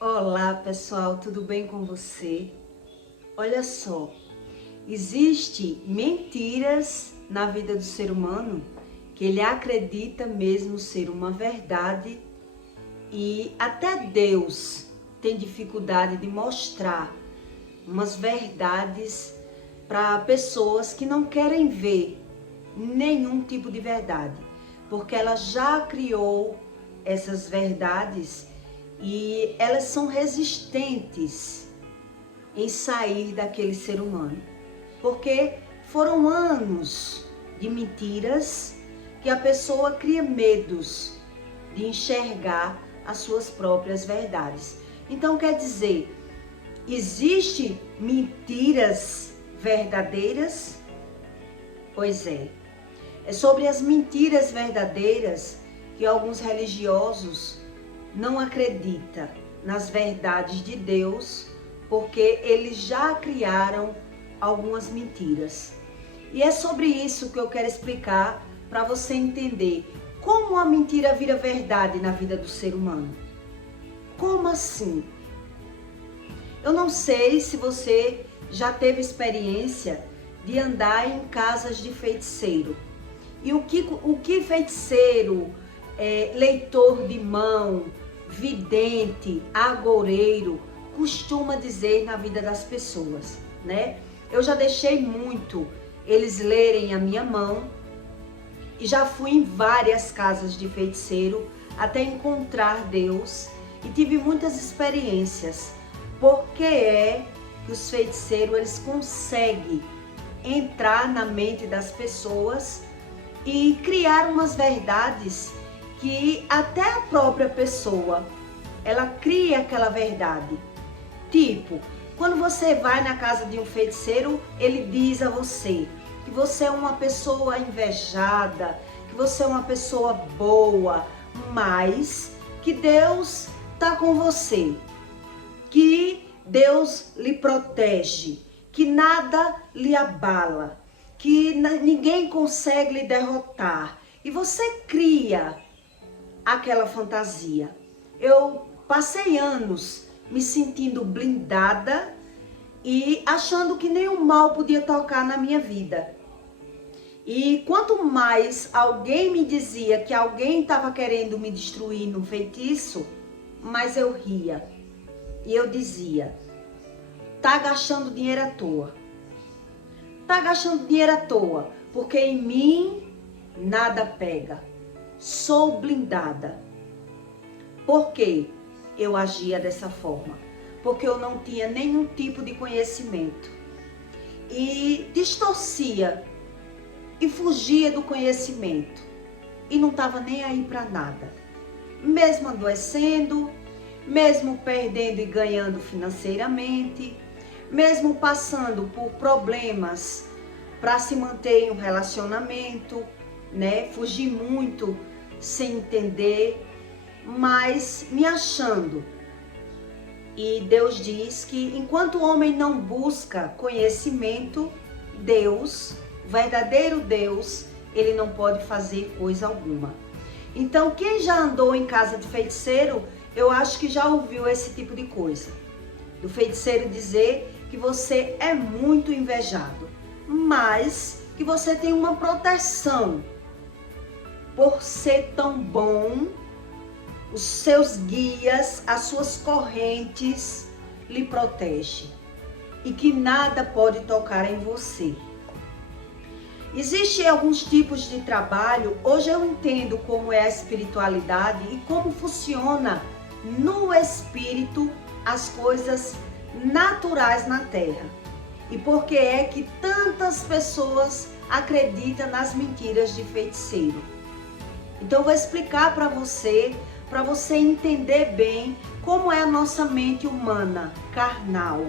Olá pessoal, tudo bem com você? Olha só, existe mentiras na vida do ser humano que ele acredita mesmo ser uma verdade e até Deus tem dificuldade de mostrar umas verdades para pessoas que não querem ver nenhum tipo de verdade, porque ela já criou essas verdades e elas são resistentes em sair daquele ser humano, porque foram anos de mentiras que a pessoa cria medos de enxergar as suas próprias verdades. Então quer dizer, existe mentiras verdadeiras? Pois é sobre as mentiras verdadeiras que alguns religiosos não acreditam nas verdades de Deus, porque eles já criaram algumas mentiras. E é sobre isso que eu quero explicar para você entender como a mentira vira verdade na vida do ser humano. Como assim? Eu não sei se você já teve experiência de andar em casas de feiticeiro. E o que feiticeiro, leitor de mão, vidente, agoureiro, costuma dizer na vida das pessoas, né? Eu já deixei muito eles lerem a minha mão e já fui em várias casas de feiticeiro até encontrar Deus e tive muitas experiências. Porque é que os feiticeiros eles conseguem entrar na mente das pessoas e criar umas verdades que até a própria pessoa, ela cria aquela verdade. Tipo, quando você vai na casa de um feiticeiro, ele diz a você que você é uma pessoa invejada, que você é uma pessoa boa, mas que Deus está com você, que Deus lhe protege, que nada lhe abala, que ninguém consegue lhe derrotar. E você cria aquela fantasia. Eu passei anos me sentindo blindada e achando que nenhum mal podia tocar na minha vida. E quanto mais alguém me dizia que alguém estava querendo me destruir no feitiço, mais eu ria. E eu dizia, tá gastando dinheiro à toa. Tá gastando dinheiro à toa, porque em mim nada pega. Sou blindada. Por que eu agia dessa forma? Porque eu não tinha nenhum tipo de conhecimento. E distorcia e fugia do conhecimento. E não estava nem aí para nada. Mesmo adoecendo, mesmo perdendo e ganhando financeiramente, mesmo passando por problemas para se manter em um relacionamento, né? Fugi muito sem entender, mas me achando. E Deus diz que enquanto o homem não busca conhecimento, Deus, o verdadeiro Deus, ele não pode fazer coisa alguma. Então, quem já andou em casa de feiticeiro, eu acho que já ouviu esse tipo de coisa. Do feiticeiro dizer que você é muito invejado, mas que você tem uma proteção. Por ser tão bom, os seus guias, as suas correntes lhe protegem. E que nada pode tocar em você. Existem alguns tipos de trabalho, hoje eu entendo como é a espiritualidade e como funciona no espírito as coisas naturais na Terra. E por que é que tantas pessoas acreditam nas mentiras de feiticeiro? Então eu vou explicar para você entender bem como é a nossa mente humana, carnal.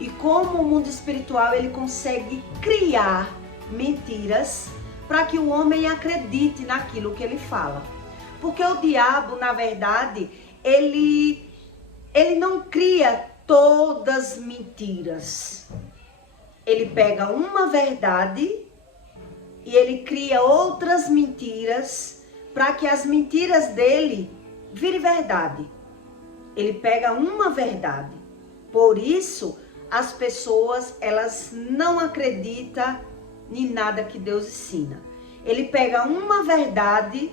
E como o mundo espiritual ele consegue criar mentiras para que o homem acredite naquilo que ele fala. Porque o diabo, na verdade, ele não cria todas mentiras. Ele pega uma verdade e ele cria outras mentiras para que as mentiras dele virem verdade. Ele pega uma verdade. Por isso, as pessoas, elas não acreditam em nada que Deus ensina. Ele pega uma verdade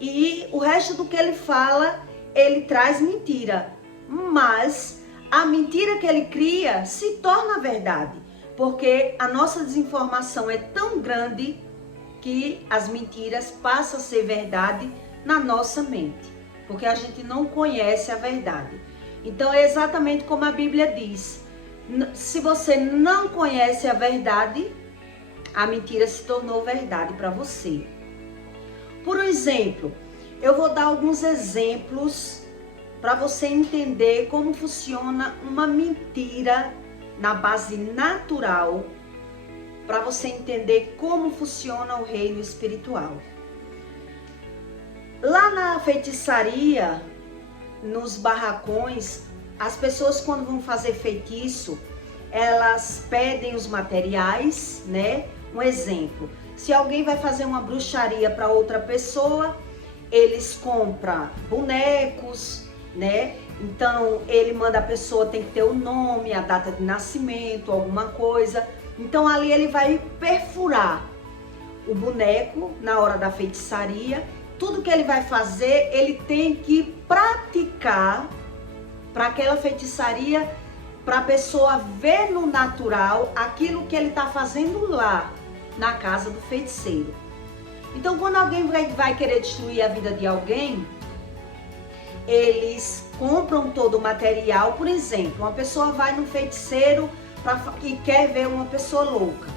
e o resto do que ele fala, ele traz mentira. Mas a mentira que ele cria se torna verdade. Porque a nossa desinformação é tão grande que as mentiras passam a ser verdade na nossa mente. Porque a gente não conhece a verdade. Então é exatamente como a Bíblia diz. Se você não conhece a verdade, a mentira se tornou verdade para você. Por exemplo, eu vou dar alguns exemplos para você entender como funciona uma mentira na base natural, para você entender como funciona o reino espiritual. Lá na feitiçaria, nos barracões, as pessoas quando vão fazer feitiço, elas pedem os materiais, né? Um exemplo, se alguém vai fazer uma bruxaria para outra pessoa, eles compram bonecos, né? Então ele manda a pessoa, tem que ter o nome, a data de nascimento, alguma coisa. Então ali ele vai perfurar o boneco na hora da feitiçaria. Tudo que ele vai fazer, ele tem que praticar para aquela feitiçaria, para a pessoa ver no natural aquilo que ele está fazendo lá na casa do feiticeiro. Então, quando alguém vai querer destruir a vida de alguém, eles compram todo o material. Por exemplo, uma pessoa vai no feiticeiro e quer ver uma pessoa louca.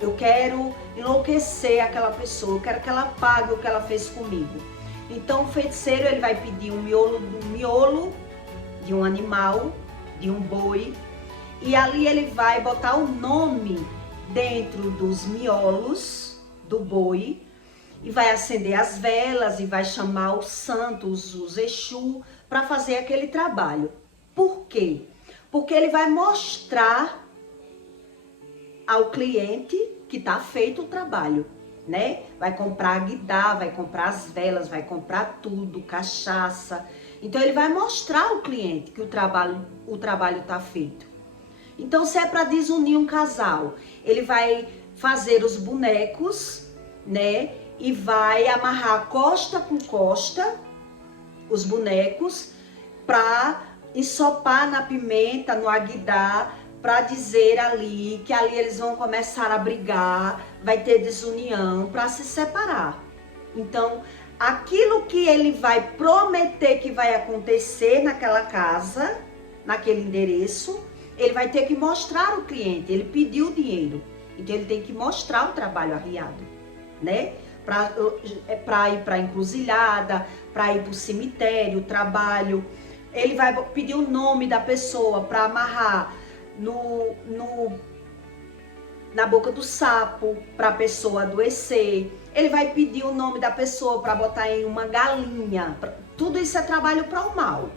Eu quero enlouquecer aquela pessoa, eu quero que ela pague o que ela fez comigo. Então o feiticeiro, ele vai pedir um miolo de um animal, de um boi, e ali ele vai botar o nome dentro dos miolos do boi e vai acender as velas e vai chamar os santos, os Exu, para fazer aquele trabalho. Por quê? Porque ele vai mostrar ao cliente que está feito o trabalho, né? Vai comprar aguidá, vai comprar as velas, vai comprar tudo, cachaça. Então ele vai mostrar ao cliente que o trabalho está feito. Então, se é para desunir um casal, ele vai fazer os bonecos, né? E vai amarrar costa com costa os bonecos para ensopar na pimenta, no aguidá, para dizer ali que ali eles vão começar a brigar, vai ter desunião para se separar. Então, aquilo que ele vai prometer que vai acontecer naquela casa, naquele endereço, ele vai ter que mostrar ao cliente. Ele pediu dinheiro, então ele tem que mostrar o trabalho arriado, né? Para ir para a encruzilhada, para ir para o cemitério, o trabalho. Ele vai pedir o nome da pessoa para amarrar na boca do sapo, para a pessoa adoecer. Ele vai pedir o nome da pessoa para botar em uma galinha. Tudo isso é trabalho para o mal.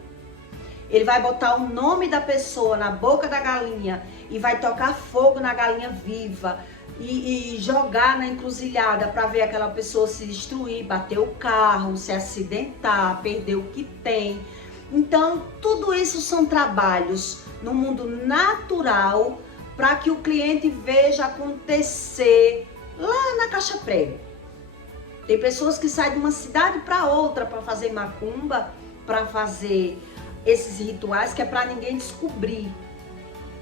Ele vai botar o nome da pessoa na boca da galinha e vai tocar fogo na galinha viva e jogar na encruzilhada para ver aquela pessoa se destruir, bater o carro, se acidentar, perder o que tem. Então, tudo isso são trabalhos no mundo natural para que o cliente veja acontecer lá na caixa prego. Tem pessoas que saem de uma cidade para outra para fazer macumba, para fazer esses rituais que é para ninguém descobrir,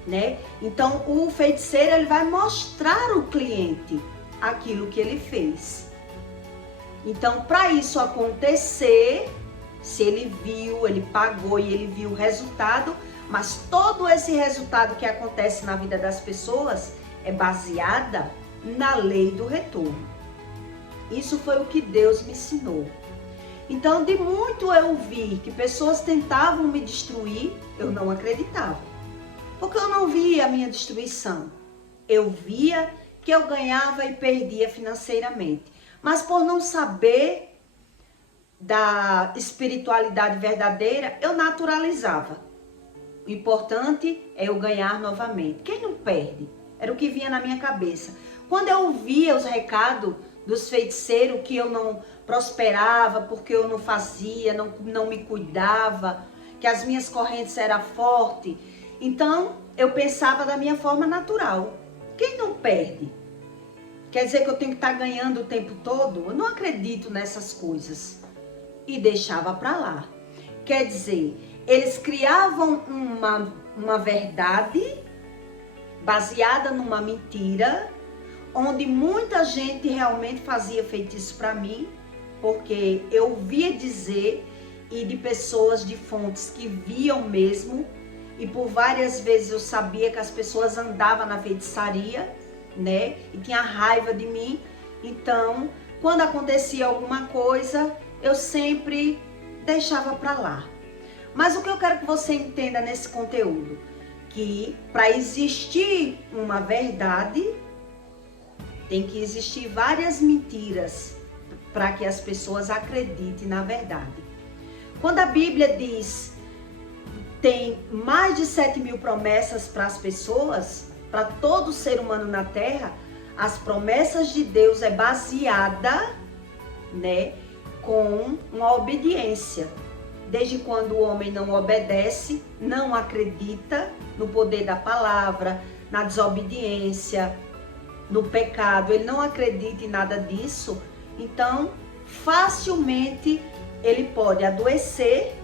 né? Então o feiticeiro, ele vai mostrar ao cliente aquilo que ele fez. Então, para isso acontecer, se ele viu, ele pagou e ele viu o resultado, mas todo esse resultado que acontece na vida das pessoas é baseada na lei do retorno. Isso foi o que Deus me ensinou. Então, de muito eu vi que pessoas tentavam me destruir, eu não acreditava. Porque eu não via a minha destruição. Eu via que eu ganhava e perdia financeiramente. Mas por não saber da espiritualidade verdadeira, eu naturalizava. O importante é eu ganhar novamente. Quem não perde? Era o que vinha na minha cabeça. Quando eu via os recados dos feiticeiros que eu não prosperava porque eu não fazia, não me cuidava, que as minhas correntes eram fortes. Então, eu pensava da minha forma natural. Quem não perde? Quer dizer que eu tenho que estar ganhando o tempo todo? Eu não acredito nessas coisas. E deixava para lá. Quer dizer, eles criavam uma verdade baseada numa mentira, onde muita gente realmente fazia feitiço para mim, porque eu ouvia dizer, e de pessoas de fontes que viam mesmo, e por várias vezes eu sabia que as pessoas andavam na feitiçaria, né, e tinha raiva de mim. Então, quando acontecia alguma coisa, eu sempre deixava para lá. Mas o que eu quero que você entenda nesse conteúdo, que para existir uma verdade, tem que existir várias mentiras para que as pessoas acreditem na verdade. Quando a Bíblia diz tem mais de 7.000 promessas para as pessoas, para todo ser humano na Terra, as promessas de Deus é baseada, né, com uma obediência. Desde quando o homem não obedece, não acredita no poder da palavra, na desobediência, no pecado, ele não acredita em nada disso, então facilmente ele pode adoecer,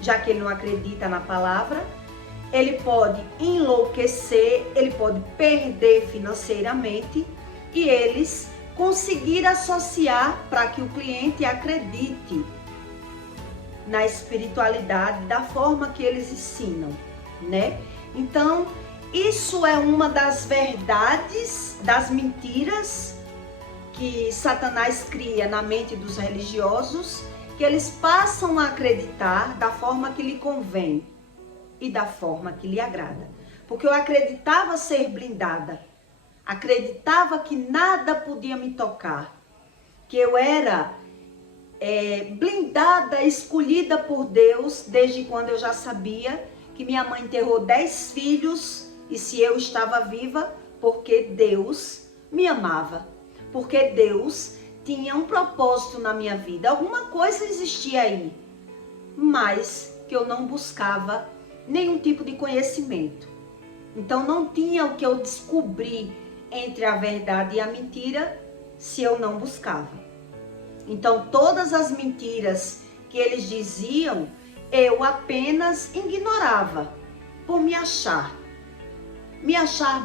já que ele não acredita na palavra, ele pode enlouquecer, ele pode perder financeiramente e eles conseguir associar para que o cliente acredite na espiritualidade da forma que eles ensinam, né? Então, isso é uma das verdades, das mentiras que Satanás cria na mente dos religiosos, que eles passam a acreditar da forma que lhe convém e da forma que lhe agrada. Porque eu acreditava ser blindada, acreditava que nada podia me tocar, que eu era blindada, escolhida por Deus, desde quando eu já sabia que minha mãe enterrou 10 filhos, e se eu estava viva, porque Deus me amava, porque Deus tinha um propósito na minha vida, alguma coisa existia aí, mas que eu não buscava nenhum tipo de conhecimento. Então não tinha o que eu descobri entre a verdade e a mentira se eu não buscava. Então todas as mentiras que eles diziam, eu apenas ignorava por me achar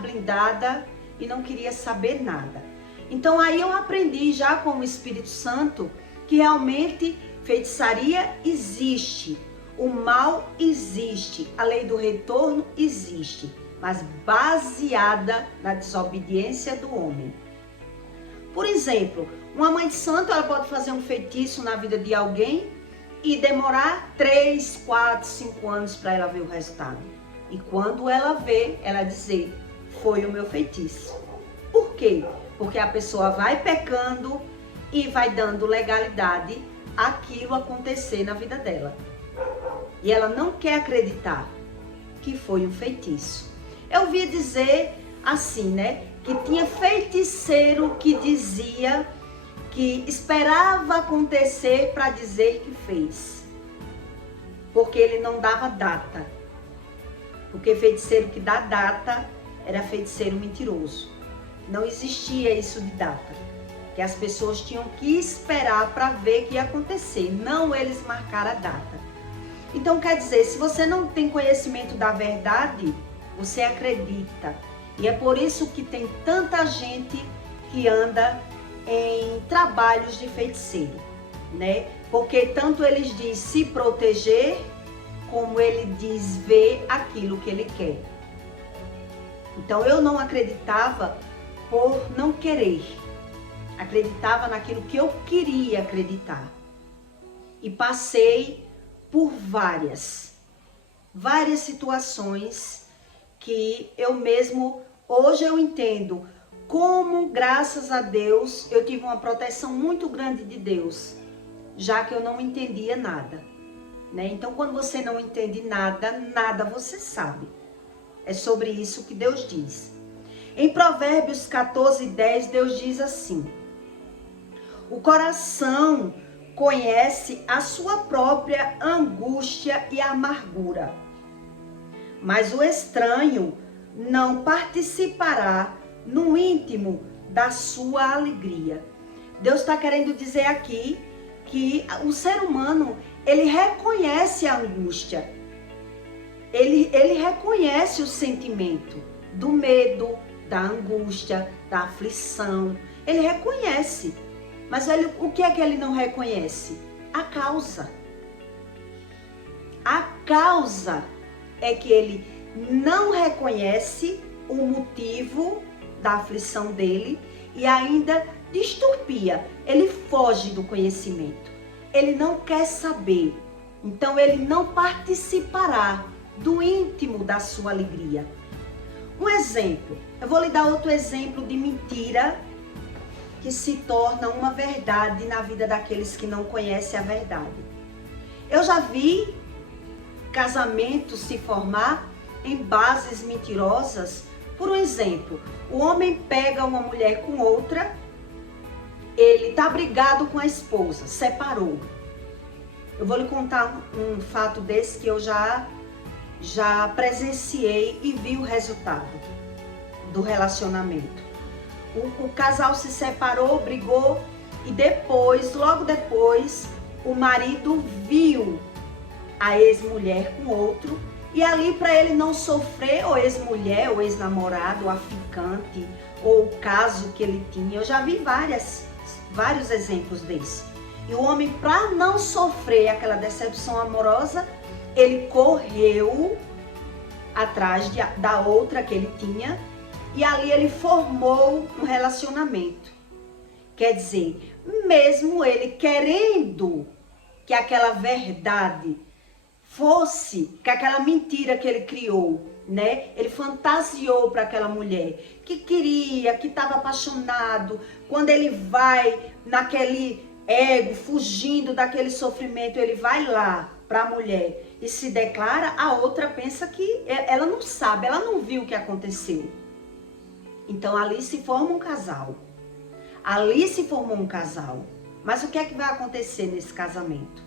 blindada e não queria saber nada. Então aí eu aprendi já com o Espírito Santo que realmente feitiçaria existe, o mal existe, a lei do retorno existe, mas baseada na desobediência do homem. Por exemplo, uma mãe de santo, ela pode fazer um feitiço na vida de alguém e demorar 3, 4, 5 anos para ela ver o resultado. E quando ela vê, ela dizer, foi o meu feitiço. Por quê? Porque a pessoa vai pecando e vai dando legalidade àquilo acontecer na vida dela. E ela não quer acreditar que foi um feitiço. Eu ouvi dizer assim, né? Que tinha feiticeiro que dizia que esperava acontecer para dizer que fez. Porque ele não dava data. Porque feiticeiro que dá data era feiticeiro mentiroso. Não existia isso de data. Que as pessoas tinham que esperar para ver o que ia acontecer, não eles marcar a data. Então quer dizer, se você não tem conhecimento da verdade, você acredita. E é por isso que tem tanta gente que anda em trabalhos de feiticeiro, né? Porque tanto eles dizem se proteger, como ele diz ver aquilo que ele quer. Então eu não acreditava por não querer. Acreditava naquilo que eu queria acreditar. E passei por várias situações que eu mesmo, hoje eu entendo como, graças a Deus, eu tive uma proteção muito grande de Deus, já que eu não entendia nada, né? Então, quando você não entende nada, nada você sabe. É sobre isso que Deus diz. Em Provérbios 14:10, Deus diz assim: O coração conhece a sua própria angústia e amargura, mas o estranho não participará no íntimo da sua alegria. Deus está querendo dizer aqui que o ser humano, ele reconhece a angústia, ele reconhece o sentimento do medo, da angústia, da aflição, ele reconhece, mas o que é que ele não reconhece? A causa. A causa é que ele não reconhece o motivo da aflição dele e ainda distorpia, ele foge do conhecimento, ele não quer saber, então ele não participará do íntimo da sua alegria. Um exemplo, eu vou lhe dar outro exemplo de mentira que se torna uma verdade na vida daqueles que não conhecem a verdade. Eu já vi casamentos se formar em bases mentirosas. Por um exemplo, o homem pega uma mulher com outra, ele tá brigado com a esposa, separou. Eu vou lhe contar um fato desse que eu já presenciei e vi o resultado do relacionamento. O casal se separou, brigou e depois, logo depois, o marido viu a ex-mulher com outro e ali, para ele não sofrer, ou ex-mulher, ou ex-namorado, ou a ficante, ou o caso que ele tinha, eu já vi vários exemplos desse. E o homem, para não sofrer aquela decepção amorosa, ele correu atrás da outra que ele tinha e ali ele formou um relacionamento. Quer dizer, mesmo ele querendo que aquela verdade fosse, que aquela mentira que ele criou, né? Ele fantasiou para aquela mulher que queria, que estava apaixonado. Quando ele vai naquele ego, fugindo daquele sofrimento, ele vai lá para a mulher e se declara, a outra pensa que ela não sabe, ela não viu o que aconteceu. Então ali se forma um casal. Ali se formou um casal. Mas o que é que vai acontecer nesse casamento?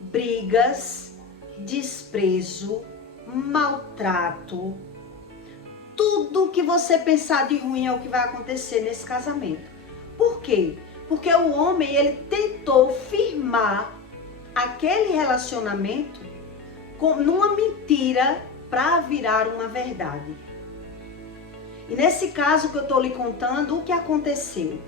Brigas, desprezo, maltrato, tudo que você pensar de ruim é o que vai acontecer nesse casamento. Por quê? Porque o homem, ele tentou firmar aquele relacionamento numa mentira para virar uma verdade. E nesse caso que eu estou lhe contando, o que aconteceu?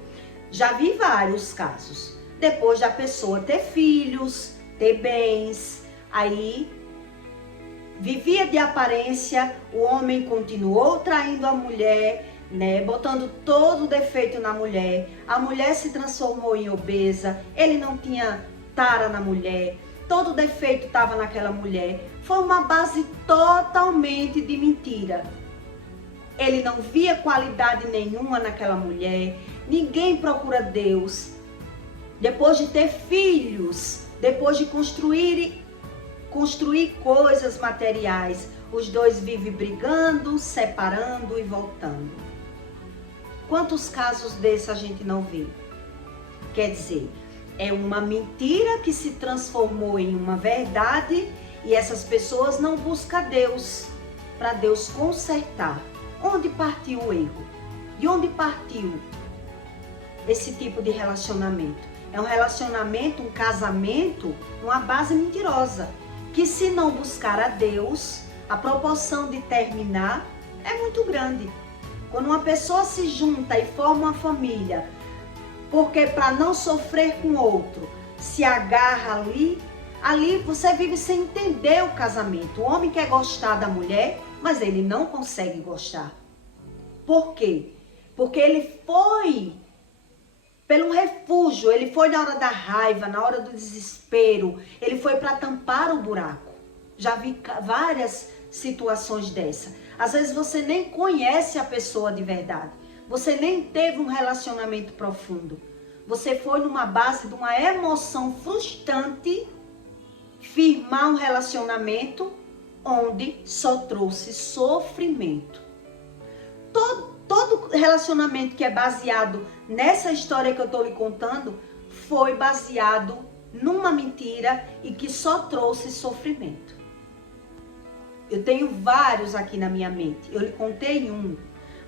Já vi vários casos. Depois da pessoa ter filhos, ter bens, aí vivia de aparência, o homem continuou traindo a mulher, né, botando todo o defeito na mulher. A mulher se transformou em obesa, ele não tinha tara na mulher, todo o defeito estava naquela mulher. Foi uma base totalmente de mentira. Ele não via qualidade nenhuma naquela mulher, ninguém procura Deus. Depois de ter filhos, depois de construir coisas materiais, os dois vivem brigando, separando e voltando. Quantos casos desses a gente não vê? Quer dizer, é uma mentira que se transformou em uma verdade e essas pessoas não buscam Deus para Deus consertar. Onde partiu o erro? De onde partiu esse tipo de relacionamento? É um relacionamento, um casamento, uma base mentirosa, que se não buscar a Deus, a proporção de terminar é muito grande. Quando uma pessoa se junta e forma uma família, porque para não sofrer com outro, se agarra ali você vive sem entender o casamento. O homem quer gostar da mulher, mas ele não consegue gostar. Por quê? Porque ele foi pelo refúgio, ele foi na hora da raiva, na hora do desespero, ele foi para tampar o buraco. Já vi várias situações dessa. Às vezes você nem conhece a pessoa de verdade, você nem teve um relacionamento profundo. Você foi numa base de uma emoção frustrante, firmar um relacionamento onde só trouxe sofrimento. todo relacionamento que é baseado nessa história que eu estou lhe contando, foi baseado numa mentira e que só trouxe sofrimento. Eu tenho vários aqui na minha mente. Eu lhe contei um,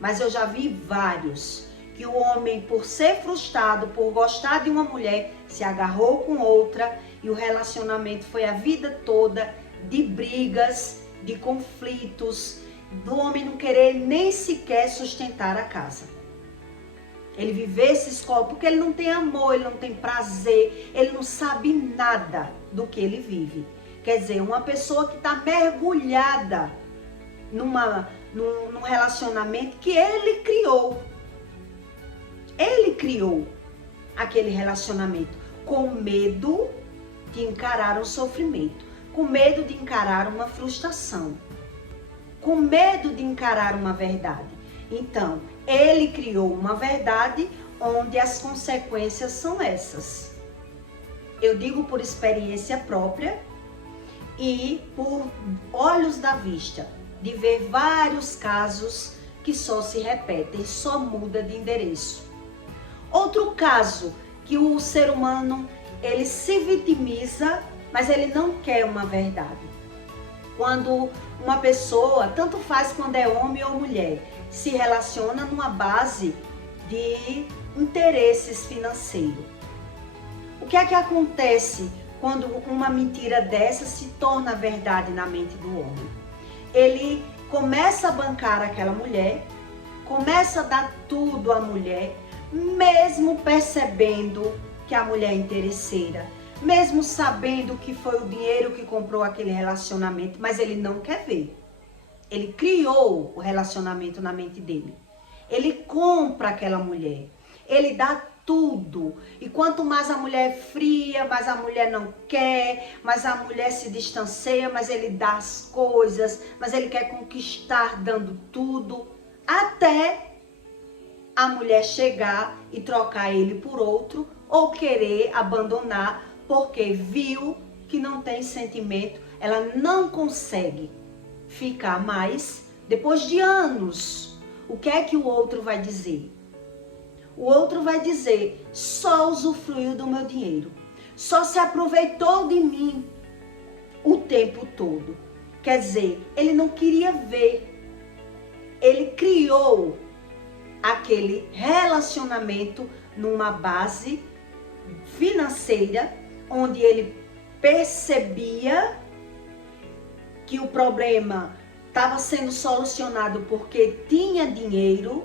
mas eu já vi vários. Que o homem, por ser frustrado, por gostar de uma mulher, se agarrou com outra e o relacionamento foi a vida toda de brigas, de conflitos, do homem não querer nem sequer sustentar a casa. Ele viver esse escola porque ele não tem amor, ele não tem prazer, ele não sabe nada do que ele vive. Quer dizer, uma pessoa que está mergulhada num relacionamento que ele criou. Ele criou aquele relacionamento com medo de encarar um sofrimento, com medo de encarar uma frustração, com medo de encarar uma verdade. Então, ele criou uma verdade onde as consequências são essas. Eu digo por experiência própria e por olhos da vista, de ver vários casos que só se repetem, só muda de endereço. Outro caso, que o ser humano, ele se vitimiza, mas ele não quer uma verdade. Quando uma pessoa, tanto faz quando é homem ou mulher, se relaciona numa base de interesses financeiros. O que é que acontece quando uma mentira dessa se torna verdade na mente do homem? Ele começa a bancar aquela mulher, começa a dar tudo à mulher, mesmo percebendo que a mulher é interesseira, mesmo sabendo que foi o dinheiro que comprou aquele relacionamento, mas ele não quer ver. Ele criou o relacionamento na mente dele. Ele compra aquela mulher, ele dá tudo. E quanto mais a mulher é fria, mais a mulher não quer, mais a mulher se distancia, mas ele dá as coisas, mas ele quer conquistar dando tudo, até a mulher chegar e trocar ele por outro ou querer abandonar porque viu que não tem sentimento, ela não consegue ficar mais depois de anos. O que é que o outro vai dizer? O outro vai dizer: só usufruiu do meu dinheiro, só se aproveitou de mim o tempo todo. Quer dizer, ele não queria ver, ele criou aquele relacionamento numa base financeira, onde ele percebia que o problema estava sendo solucionado porque tinha dinheiro,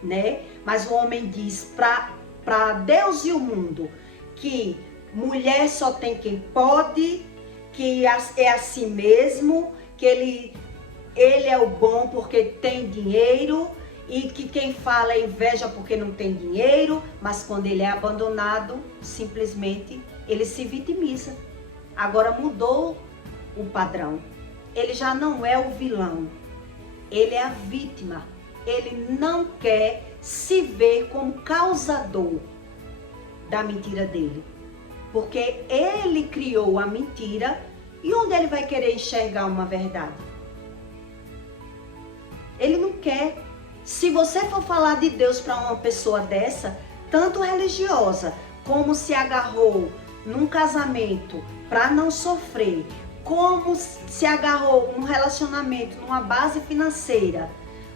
né? Mas o homem diz para Deus e o mundo que mulher só tem quem pode, que é assim mesmo, que ele é o bom porque tem dinheiro, e que quem fala é inveja porque não tem dinheiro, mas quando ele é abandonado, simplesmente ele se vitimiza. Agora mudou o padrão. Ele já não é o vilão, ele é a vítima. Ele não quer se ver como causador da mentira dele, porque ele criou a mentira. E onde ele vai querer enxergar uma verdade? Ele não quer. Se você for falar de Deus para uma pessoa dessa, tanto religiosa, como se agarrou num casamento para não sofrer, como se agarrou num relacionamento, numa base financeira,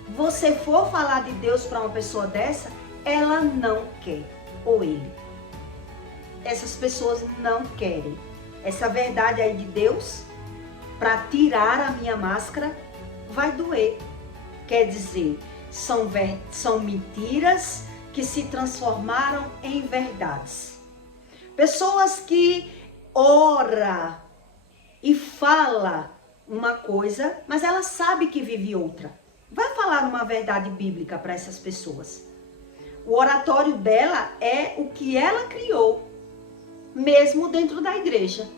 você for falar de Deus para uma pessoa dessa, ela não quer, ou ele. Essas pessoas não querem. Essa verdade aí de Deus, para tirar a minha máscara, vai doer. Quer dizer, são mentiras que se transformaram em verdades. Pessoas que ora e fala uma coisa, mas ela sabe que vive outra. Vai falar uma verdade bíblica para essas pessoas. O oratório dela é o que ela criou, mesmo dentro da igreja.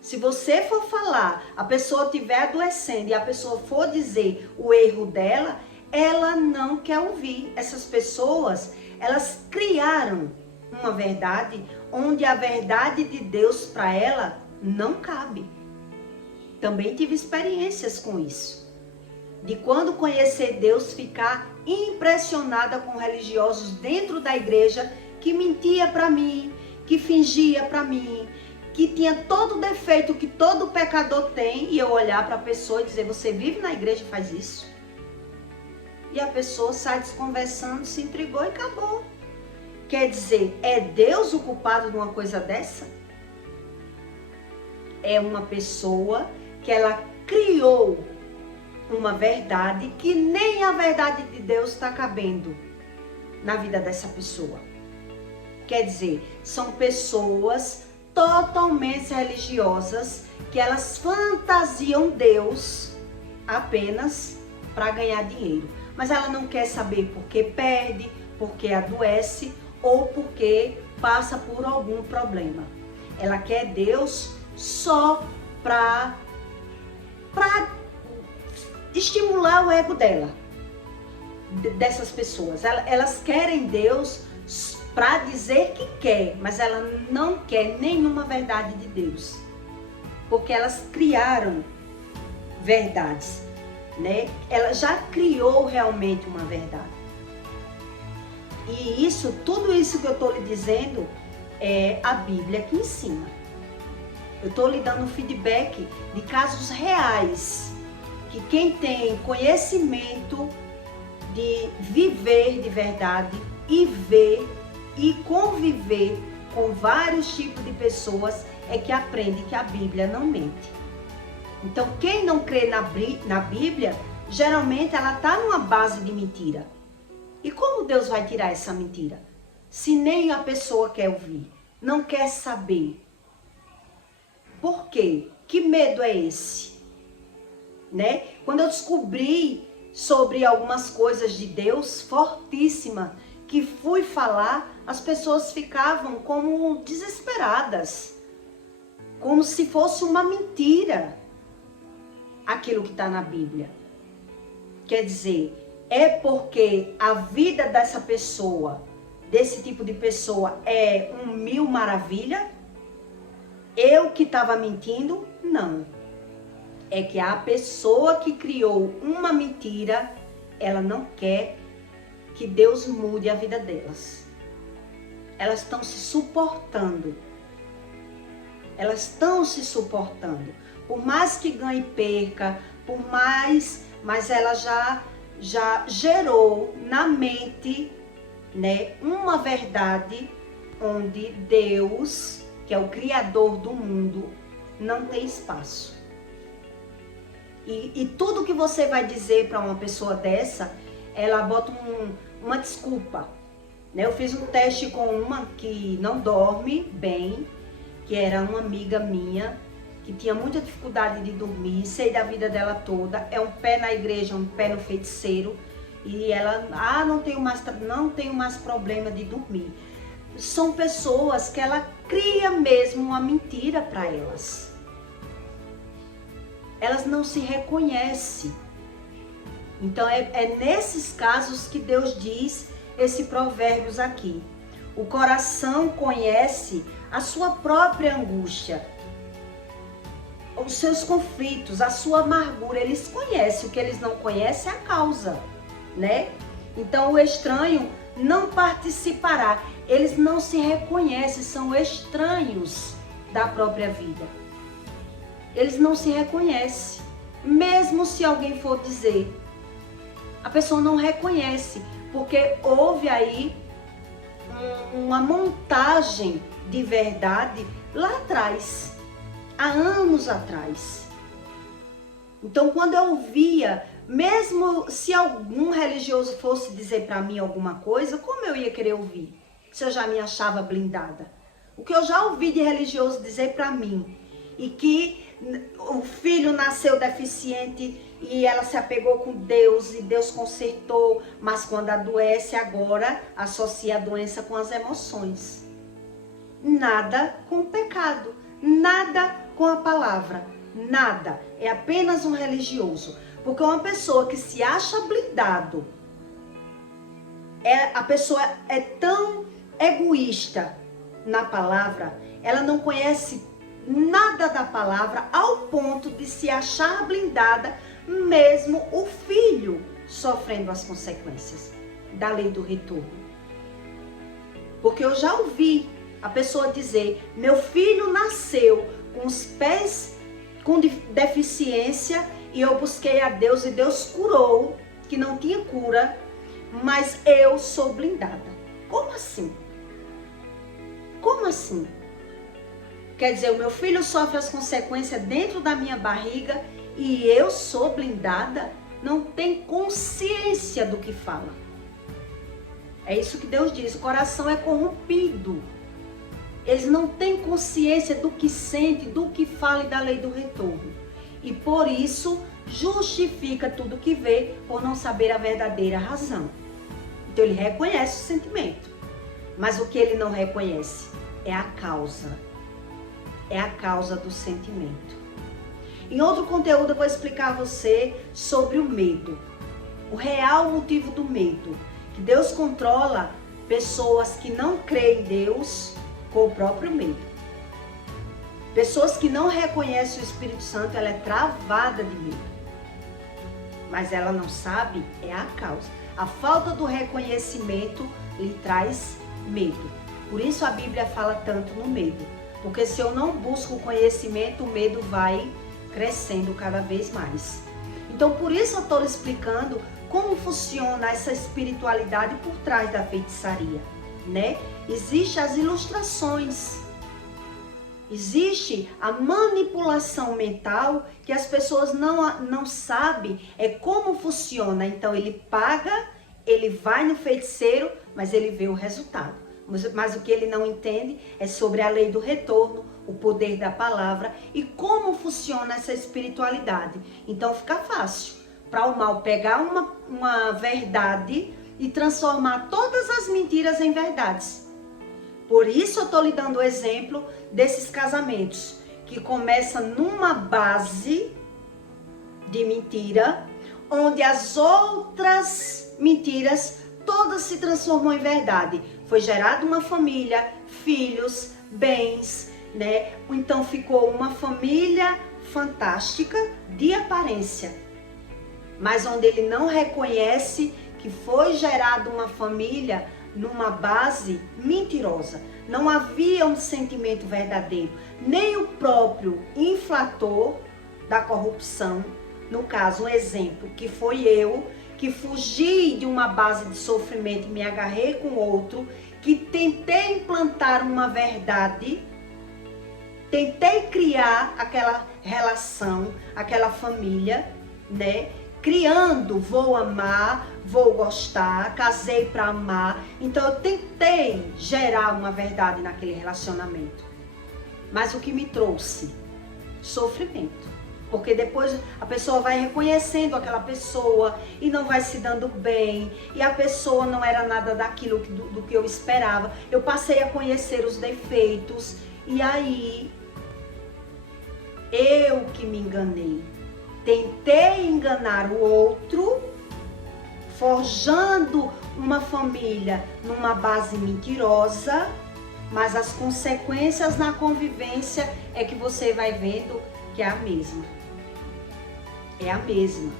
Se você for falar, a pessoa estiver adoecendo e a pessoa for dizer o erro dela, ela não quer ouvir. Essas pessoas, elas criaram uma verdade onde a verdade de Deus para ela não cabe. Também tive experiências com isso. de quando conhecer Deus, ficar impressionada com religiosos dentro da igreja que mentia para mim, que fingia para mim, que tinha todo o defeito que todo pecador tem, e eu olhar para a pessoa e dizer, você vive na igreja e faz isso? E a pessoa sai desconversando, se intrigou e acabou. Quer dizer, é Deus o culpado de uma coisa dessa? É uma pessoa que ela criou uma verdade que nem a verdade de Deus está cabendo na vida dessa pessoa. Quer dizer, são pessoas totalmente religiosas que elas fantasiam Deus apenas para ganhar dinheiro. Mas ela não quer saber porque perde, porque adoece ou porque passa por algum problema. Ela quer Deus só para estimular o ego dela, dessas pessoas. Elas querem Deus para dizer que quer, mas ela não quer nenhuma verdade de Deus, porque elas criaram verdades, né? Ela já criou realmente uma verdade. E isso, tudo isso que eu estou lhe dizendo é a Bíblia que ensina. Eu estou lhe dando feedback de casos reais, que quem tem conhecimento de viver de verdade e ver e conviver com vários tipos de pessoas é que aprende que a Bíblia não mente. Então, quem não crê na Bíblia, geralmente ela está numa base de mentira. E como Deus vai tirar essa mentira? Se nem a pessoa quer ouvir, não quer saber. Por quê? Que medo é esse? Né? Quando eu descobri sobre algumas coisas de Deus fortíssima, que fui falar, as pessoas ficavam como desesperadas, como se fosse uma mentira aquilo que está na Bíblia. Quer dizer, é porque a vida dessa pessoa, desse tipo de pessoa, é um mil maravilha? Eu que estava mentindo? Não. É que a pessoa que criou uma mentira, ela não quer que Deus mude a vida delas. Elas estão se suportando. Elas estão se suportando. Por mais que ganhe e perca, mas ela já gerou na mente, né, uma verdade onde Deus, que é o Criador do mundo, não tem espaço. E tudo que você vai dizer para uma pessoa dessa, ela bota uma desculpa. Né? Eu fiz um teste com uma que não dorme bem, que era uma amiga minha, que tinha muita dificuldade de dormir, sei da vida dela toda, é um pé na igreja, um pé no feiticeiro, e ela, não tenho mais problema de dormir. São pessoas que ela cria mesmo uma mentira para elas. Elas não se reconhecem. Então é nesses casos que Deus diz esse provérbios aqui. O coração conhece a sua própria angústia, os seus conflitos, a sua amargura. Eles conhecem, o que eles não conhecem é a causa, né? Então o estranho não participará. Eles não se reconhecem, são estranhos da própria vida. Eles não se reconhecem, mesmo se alguém for dizer. A pessoa não reconhece, porque houve aí uma montagem de verdade lá atrás, há anos atrás. Então, quando eu ouvia, mesmo se algum religioso fosse dizer para mim alguma coisa, como eu ia querer ouvir? Se eu já me achava blindada. O que eu já ouvi de religioso dizer para mim, e que o filho nasceu deficiente e ela se apegou com Deus e Deus consertou, mas quando adoece agora associa a doença com as emoções. Nada com o pecado, nada com a palavra, nada. É apenas um religioso. Porque uma pessoa que se acha blindado, a pessoa é tão egoísta na palavra, ela não conhece nada da palavra ao ponto de se achar blindada, mesmo o filho sofrendo as consequências da lei do retorno. Porque eu já ouvi a pessoa dizer, meu filho nasceu com os pés com deficiência e eu busquei a Deus e Deus curou, que não tinha cura, mas eu sou blindada. Como assim? Como assim? Quer dizer, o meu filho sofre as consequências dentro da minha barriga e eu sou blindada? Não tem consciência do que fala. É isso que Deus diz, o coração é corrompido. Eles não têm consciência do que sente, do que fala e da lei do retorno. E por isso justifica tudo que vê por não saber a verdadeira razão. Então ele reconhece o sentimento, mas o que ele não reconhece é a causa. É a causa do sentimento. Em outro conteúdo eu vou explicar a você sobre o medo. O real motivo do medo. Que Deus controla pessoas que não creem em Deus com o próprio medo. Pessoas que não reconhecem o Espírito Santo, ela é travada de medo. Mas ela não sabe é a causa. A falta do reconhecimento lhe traz medo. Por isso a Bíblia fala tanto no medo. Porque se eu não busco o conhecimento, o medo vai crescendo cada vez mais. Então por isso eu estou explicando como funciona essa espiritualidade por trás da feitiçaria, né? Existem as ilustrações. Existe a manipulação mental que as pessoas não sabem como funciona. Então ele paga, ele vai no feiticeiro, mas ele vê o resultado. Mas o que ele não entende é sobre a lei do retorno, o poder da palavra e como funciona essa espiritualidade. Então fica fácil para o mal pegar uma verdade e transformar todas as mentiras em verdades. Por isso eu estou lhe dando o exemplo desses casamentos, que começa numa base de mentira, onde as outras mentiras todas se transformam em verdade. Foi gerada uma família, filhos, bens, né? Então ficou uma família fantástica de aparência, mas onde ele não reconhece que foi gerada uma família numa base mentirosa. Não havia um sentimento verdadeiro, nem o próprio inflator da corrupção, no caso, um exemplo, que foi eu, que fugi de uma base de sofrimento e me agarrei com outro, que tentei implantar uma verdade, tentei criar aquela relação, aquela família, né? Criando, vou amar, vou gostar, casei para amar. Então eu tentei gerar uma verdade naquele relacionamento. Mas o que me trouxe? Sofrimento. Porque depois a pessoa vai reconhecendo aquela pessoa e não vai se dando bem. E a pessoa não era nada daquilo do que eu esperava. Eu passei a conhecer os defeitos. E aí, eu que me enganei. Tentei enganar o outro, forjando uma família numa base mentirosa. Mas as consequências na convivência é que você vai vendo que é a mesma. É a mesma.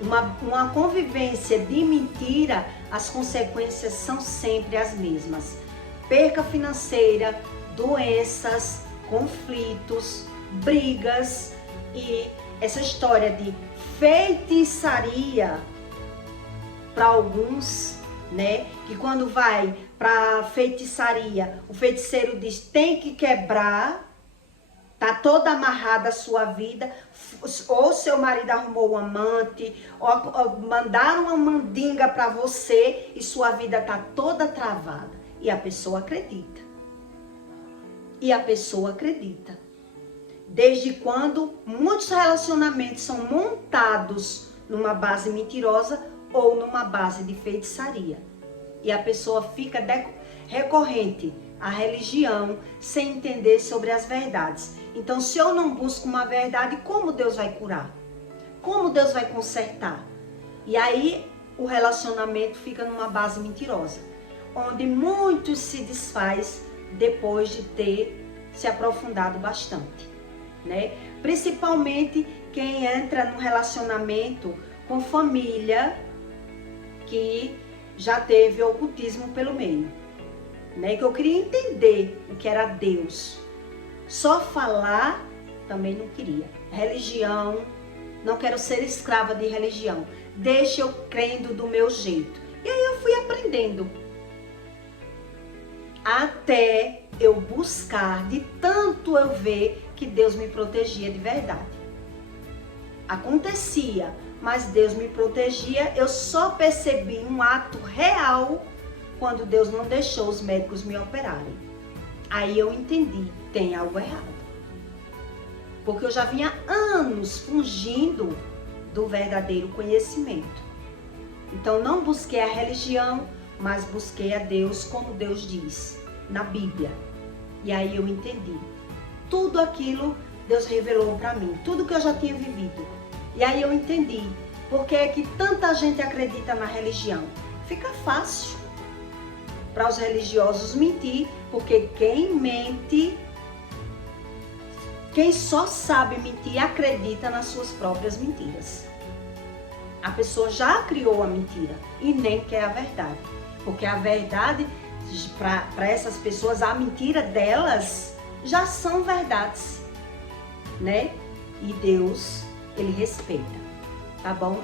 Uma convivência de mentira, as consequências são sempre as mesmas. Perca financeira, doenças, conflitos, brigas e essa história de feitiçaria para alguns, né? Que quando vai para feitiçaria, o feiticeiro diz tem que quebrar. Tá toda amarrada a sua vida, ou seu marido arrumou um amante, ou mandaram uma mandinga para você e sua vida tá toda travada. E a pessoa acredita. E a pessoa acredita. Desde quando muitos relacionamentos são montados numa base mentirosa ou numa base de feitiçaria. E a pessoa fica recorrente à religião sem entender sobre as verdades. Então, se eu não busco uma verdade, como Deus vai curar? Como Deus vai consertar? E aí, o relacionamento fica numa base mentirosa, onde muitos se desfaz depois de ter se aprofundado bastante. né? Principalmente quem entra num relacionamento com família que já teve ocultismo pelo meio, né? Que eu queria entender o que era Deus. Só falar também não queria. Religião, não quero ser escrava de religião. Deixa eu crendo do meu jeito. E aí eu fui aprendendo. Até eu buscar, de tanto eu ver que Deus me protegia de verdade. Acontecia, mas Deus me protegia. Eu só percebi um ato real quando Deus não deixou os médicos me operarem. Aí eu entendi, tem algo errado. Porque eu já vinha anos fugindo do verdadeiro conhecimento. Então não busquei a religião, mas busquei a Deus como Deus diz na Bíblia. E aí eu entendi. Tudo aquilo Deus revelou para mim, tudo que eu já tinha vivido. E aí eu entendi por que é que tanta gente acredita na religião. Fica fácil para os religiosos mentir, porque quem mente, quem só sabe mentir, acredita nas suas próprias mentiras. A pessoa já criou a mentira e nem quer a verdade. Porque a verdade, para essas pessoas, a mentira delas já são verdades, né? E Deus, Ele respeita, tá bom?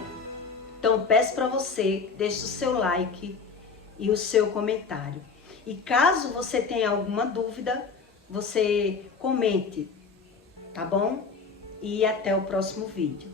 Então, peço para você, deixe o seu like e o seu comentário. E caso você tenha alguma dúvida, você comente, tá bom? E até o próximo vídeo.